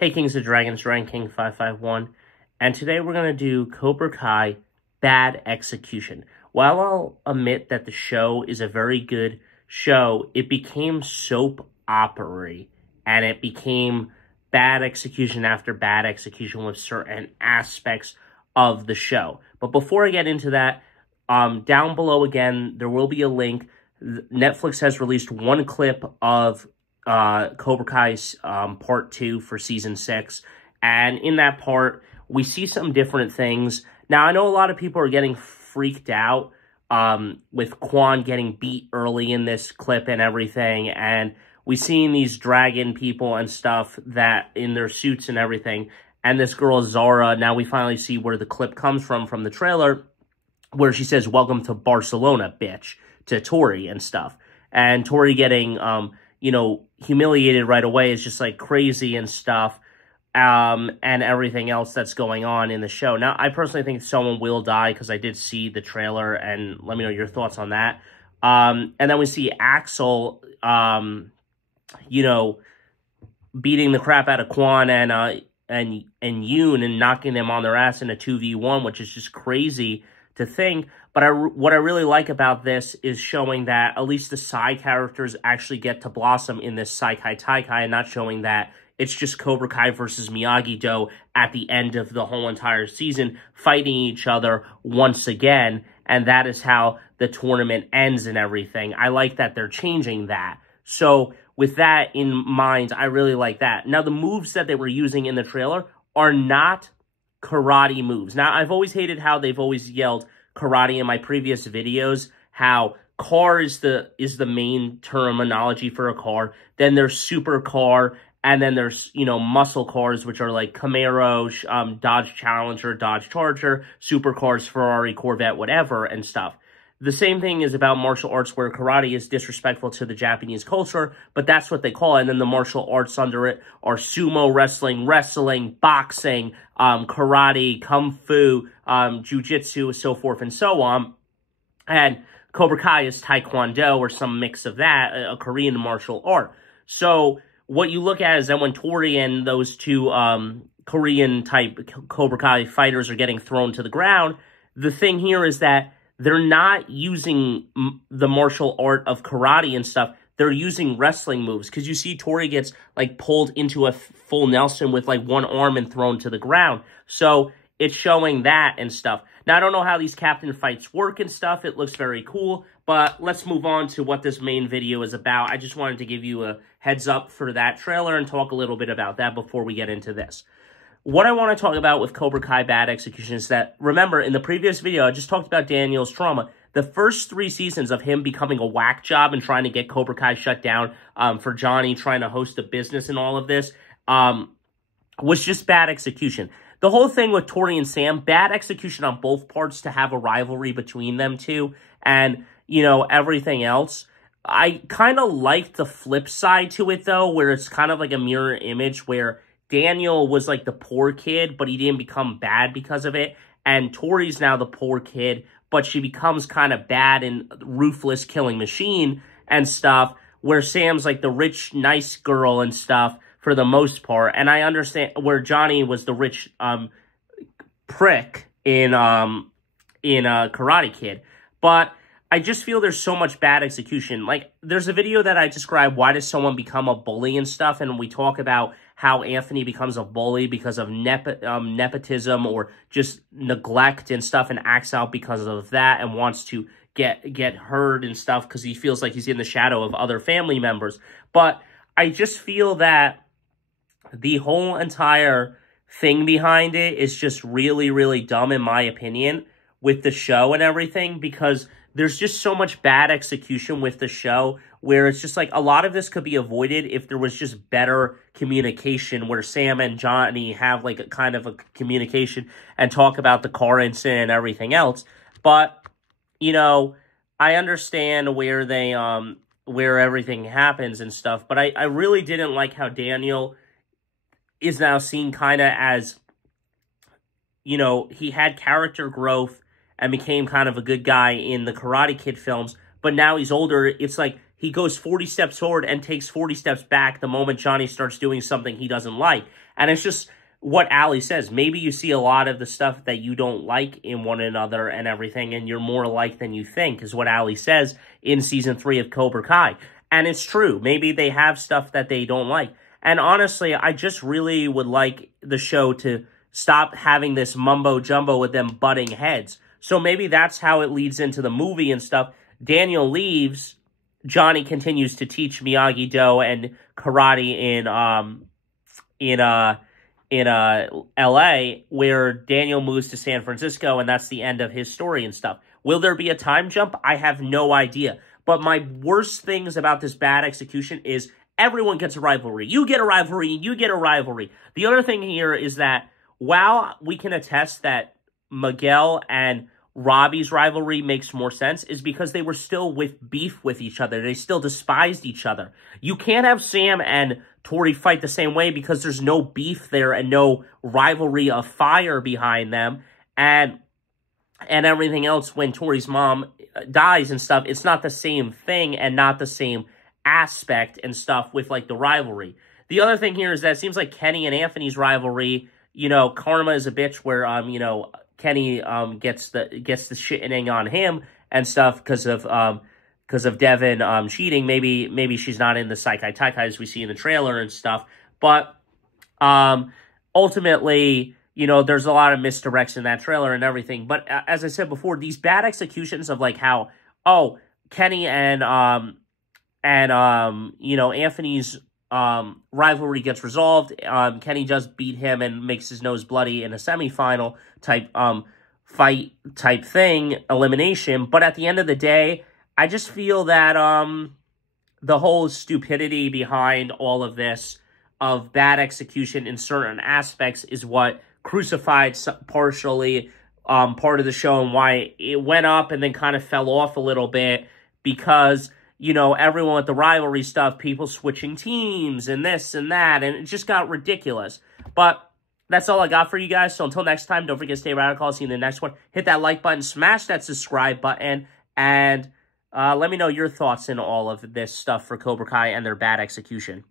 Hey Kings of Dragons, Dragon King 551, and today we're going to do Cobra Kai Bad Execution. While I'll admit that the show is a very good show, it became soap opera-y, and it became bad execution after bad execution with certain aspects of the show. But before I get into that, down below again, there will be a link. Netflix has released one clip of Cobra Kai's part 2 for season 6, and in that part we see some different things. Now I know a lot of people are getting freaked out with Quan getting beat early in this clip and everything, and we seen these dragon people and stuff that in their suits and everything, and this girl Zara, now we finally see where the clip comes from the trailer, where she says "Welcome to Barcelona, bitch," to Tori and stuff, and Tori getting humiliated right away is just like crazy and stuff, and everything else that's going on in the show. Now, I personally think someone will die because I did see the trailer, and let me know your thoughts on that. And then we see Axel, beating the crap out of Quan and Yoon and knocking them on their ass in a 2v1, which is just crazy to think. But what I really like about this is showing that at least the side characters actually get to blossom in this Saikai Taikai, and not showing that it's just Cobra Kai versus Miyagi-Do at the end of the whole entire season, fighting each other once again, and that is how the tournament ends and everything. I like that they're changing that. So with that in mind, I really like that. Now, the moves that they were using in the trailer are not karate moves. Now, I've always hated how they've always yelled karate in my previous videos, how car is the main terminology for a car, then there's super car, and then there's, muscle cars, which are like Camaro, Dodge Challenger, Dodge Charger, supercars, Ferrari, Corvette, whatever, and stuff. The same thing is about martial arts, where karate is disrespectful to the Japanese culture, but that's what they call it. And then the martial arts under it are sumo wrestling, boxing, karate, kung fu, jiu-jitsu, so forth and so on. And Cobra Kai is taekwondo or some mix of that, a Korean martial art. So what you look at is that when Tori and those two Korean-type Cobra Kai fighters are getting thrown to the ground, the thing here is that they're not using the martial art of karate and stuff. They're using wrestling moves, because you see Tori gets like pulled into a full Nelson with like one arm and thrown to the ground. So it's showing that and stuff. Now, I don't know how these captain fights work and stuff. It looks very cool, but let's move on to what this main video is about. I just wanted to give you a heads up for that trailer and talk a little bit about that before we get into this. What I want to talk about with Cobra Kai Bad Execution is that, remember, in the previous video, I just talked about Daniel's trauma. The first 3 seasons of him becoming a whack job and trying to get Cobra Kai shut down for Johnny trying to host a business and all of this was just bad execution. The whole thing with Tori and Sam, bad execution on both parts to have a rivalry between them two and, everything else. I kind of like the flip side to it, though, where it's kind of like a mirror image where Daniel was like the poor kid, but he didn't become bad because of it. And Tori's now the poor kid, but she becomes kind of bad and ruthless killing machine and stuff, where Sam's like the rich, nice girl and stuff for the most part. And I understand where Johnny was the rich prick in Karate Kid. But I just feel there's so much bad execution. Like, there's a video that I describe, why does someone become a bully and stuff, and we talk about how Anthony becomes a bully because of nepotism or just neglect and stuff, and acts out because of that and wants to get heard and stuff because he feels like he's in the shadow of other family members. But I just feel that the whole entire thing behind it is just really, really dumb, in my opinion, with the show and everything, because there's just so much bad execution with the show where it's just like a lot of this could be avoided if there was just better communication, where Sam and Johnny have like a kind of a communication and talk about the car incident and everything else. But, I understand where they, where everything happens and stuff, but I really didn't like how Daniel is now seen kind of as, he had character growth and became kind of a good guy in the Karate Kid films, but now he's older. It's like he goes 40 steps forward and takes 40 steps back the moment Johnny starts doing something he doesn't like. And it's just what Ali says. Maybe you see a lot of the stuff that you don't like in one another and everything, and you're more alike than you think, is what Ali says in Season 3 of Cobra Kai. And it's true. Maybe they have stuff that they don't like. And honestly, I just really would like the show to stop having this mumbo-jumbo with them butting heads. So maybe that's how it leads into the movie and stuff. Daniel leaves. Johnny continues to teach Miyagi-Do and karate in L.A., where Daniel moves to San Francisco, and that's the end of his story and stuff. Will there be a time jump? I have no idea. But my worst things about this bad execution is everyone gets a rivalry. You get a rivalry, you get a rivalry. The other thing here is that while we can attest that Miguel and Robbie's rivalry makes more sense, is because they were still with beef with each other. They still despised each other. You can't have Sam and Tori fight the same way because there's no beef there and no rivalry of fire behind them. And everything else, when Tori's mom dies and stuff, it's not the same thing and not the same aspect and stuff with, like, the rivalry. The other thing here is that it seems like Kenny and Anthony's rivalry, you know, karma is a bitch, where, you know, Kenny gets the shitting on him and stuff because of Devin cheating. Maybe she's not in the Saikai Taikai as we see in the trailer and stuff. But ultimately, you know, there's a lot of misdirection in that trailer and everything. But as I said before, these bad executions of, like, how, oh, Kenny and you know, Anthony's rivalry gets resolved. Kenny does beat him and makes his nose bloody in a semifinal type fight type thing, elimination. But at the end of the day, I just feel that the whole stupidity behind all of this, of bad execution in certain aspects, is what crucified partially part of the show, and why it went up and then kind of fell off a little bit, because, you know, everyone with the rivalry stuff, people switching teams and this and that, and it just got ridiculous. But that's all I got for you guys. So until next time, don't forget to stay radical. I'll see you in the next one. Hit that like button, smash that subscribe button, and let me know your thoughts in all of this stuff for Cobra Kai and their bad execution.